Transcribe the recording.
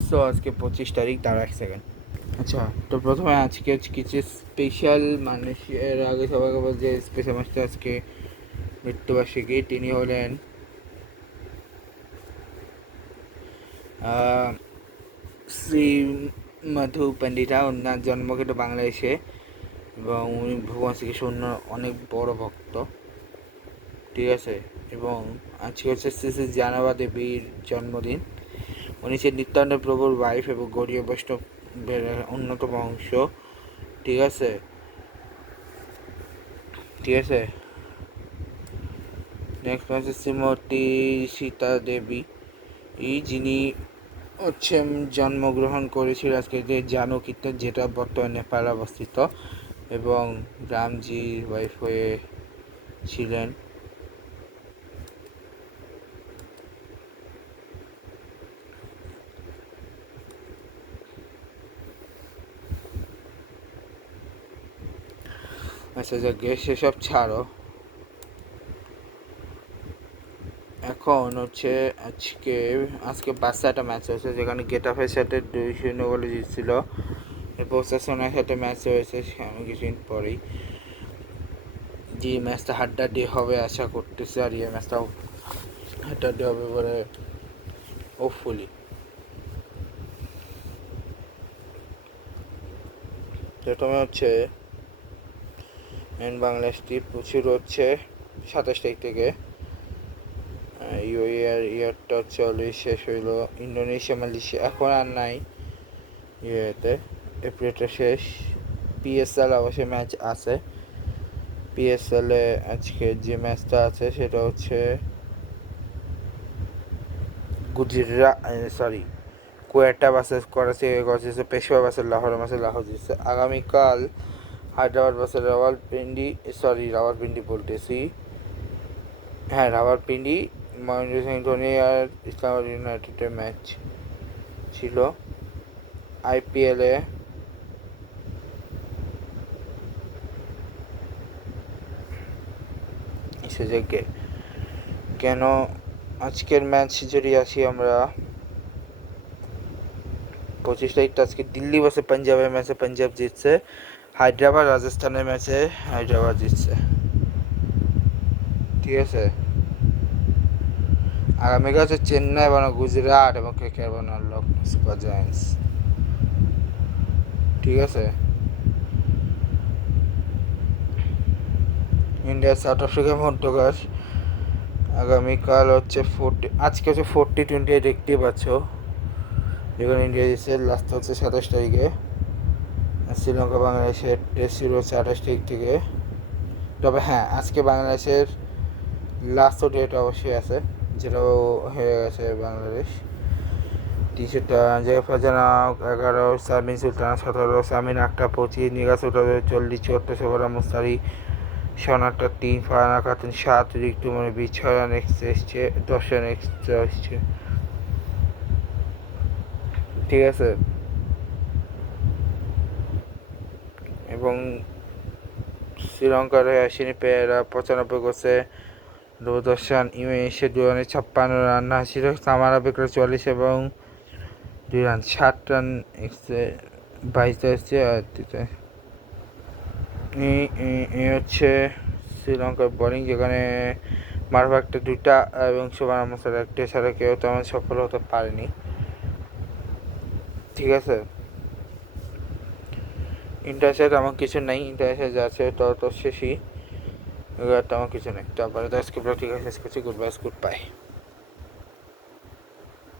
So আজকে 25 তারিখ, তার 1 সেকেন্ড। আচ্ছা, তো প্রথমে আজকে কিছু স্পেশাল মানুষের আগে সবাইকে বলছে স্পেশাল মাস্টার আজকে মৃত্যুবার্ষিকী। তিনি হলেন শ্রী মধু পণ্ডিতা। ওনার জন্ম কিন্তু বাংলাদেশে এবং উনি ভগবান শ্রীকৃষ্ণ অনেক বড় ভক্ত, ঠিক আছে। এবং আজকে হচ্ছে শ্রী শ্রী জানাবা দেবীর জন্মদিন। উনি ছিলেন নিত্যানন্দ প্রভুর ওয়াইফ এবং গৌড়ীয় বৈষ্ণবের অন্যতম অংশ, ঠিক আছে। নেক্সট হচ্ছে শ্রীমতী সীতা দেবী, যিনি হচ্ছে জন্মগ্রহণ করেছিল আজকে যে জানকীতে, যেটা বর্তমানে নেপালে অবস্থিত, এবং রামজির ওয়াইফ হয়েছিলেন। আচ্ছা যাকে সেসব ছাড়ো, এখন হচ্ছে আজকে বাচ্চা একটা ম্যাচ হয়েছে যেখানে গেটাফের সাথে 2-0 বলে জিতছিল। এরপর সাসোনার সাথে ম্যাচ হয়েছে আমি কিছুদিন পরেই, যে ম্যাচটা হাড্ডাহাড্ডি হবে আশা করতেছি, আর এই ম্যাচটাও হাড্ডাহাড্ডি হবে বলে হোপফুলি। প্রথমে হচ্ছে বাংলাদেশটি প্রচুর হচ্ছে 27 তারিখ থেকে ইয়ারটা হচ্ছে অলরেডি শেষ হইলো। ইন্দোনেশিয়া মালয়েশিয়া এখন আর নাই ইয়েতে, এপ্রিলটা শেষ। পিএসএল অবশ্যই ম্যাচ আছে। পিএসএলে আজকে যে ম্যাচটা আছে সেটা হচ্ছে কোয়েটা ভার্সেস করাচি, পেশোয়া ভার্সেস লাহোর জিতছে। আগামীকাল হায়দ্রাবাদ ভার্সেস রাওয়ালপিন্ডি বলতেছি, হ্যাঁ রাওয়ালপিন্ডি, মহেন্দ্র সিং ধোনি আর ইসলামাবাদ ইউনাইটেডের ম্যাচ ছিল। আইপিএলে কেন আজকের ম্যাচ যদি আসি আমরা 25 তারিখটা, আজকে দিল্লি ভার্সেস পাঞ্জাবের ম্যাচে পাঞ্জাব জিতছে। হায়দ্রাবাদ রাজস্থানের ম্যাচে হায়দ্রাবাদ জিতছে, ঠিক আছে। আগামীকাল হচ্ছে চেন্নাই বনাম গুজরাট এবং কেকেআর বনাম লখনৌ সুপার জায়ান্টস, ঠিক আছে। ইন্ডিয়া সাউথ আফ্রিকার মধ্যকার আগামীকাল হচ্ছে আজকে হচ্ছে 40-20 দেখতে পাচ্ছ, যেখানে ইন্ডিয়া জিতছে। লাস্ট হচ্ছে 27 তারিখে। শ্রীলঙ্কা বাংলাদেশের টেস্ট শুরু হচ্ছে 28 তারিখ থেকে। তবে হ্যাঁ, আজকে বাংলাদেশের লাস্ট ডেট অবশ্যই আছে, যেটাও হয়ে গেছে বাংলাদেশ। 300টা ফাজানা 11, সামিন সুলতানা 17, সামিন আক্তার 25, নিগাস 40, 74 সোহরা মুস্তারি, সোনারটা 3, ফারানা খাতুন 7, ঋতুমণি 20, 6 রান এক্সট্রা এসছে, 10 রান এক্সট্রা এসছে, ঠিক আছে। এবং শ্রীলঙ্কার অশ্বিনী পেয়েরা 95 করছে, 10 রান, ইউএসএ 2 রানে 56 রান, নাসির সামারা বেকরা 44 এবং 2 রান, 7 রান এক্সট্রা 22 এসছে। আর হচ্ছে শ্রীলঙ্কার বোলিং, যেখানে মারভা একটা 2টা এবং সুবর্ণ মসার একটা ছাড়া কেউ তেমন সফল হতে পারেনি, ঠিক আছে। ইন্টারনেশনাল তেমন কিছু নেই, ইন্টারনেশনাল যা আছে তো শেষই, তেমন কিছু নেই। তারপরে তো আজকে ঠিক আছে, গুড বাই।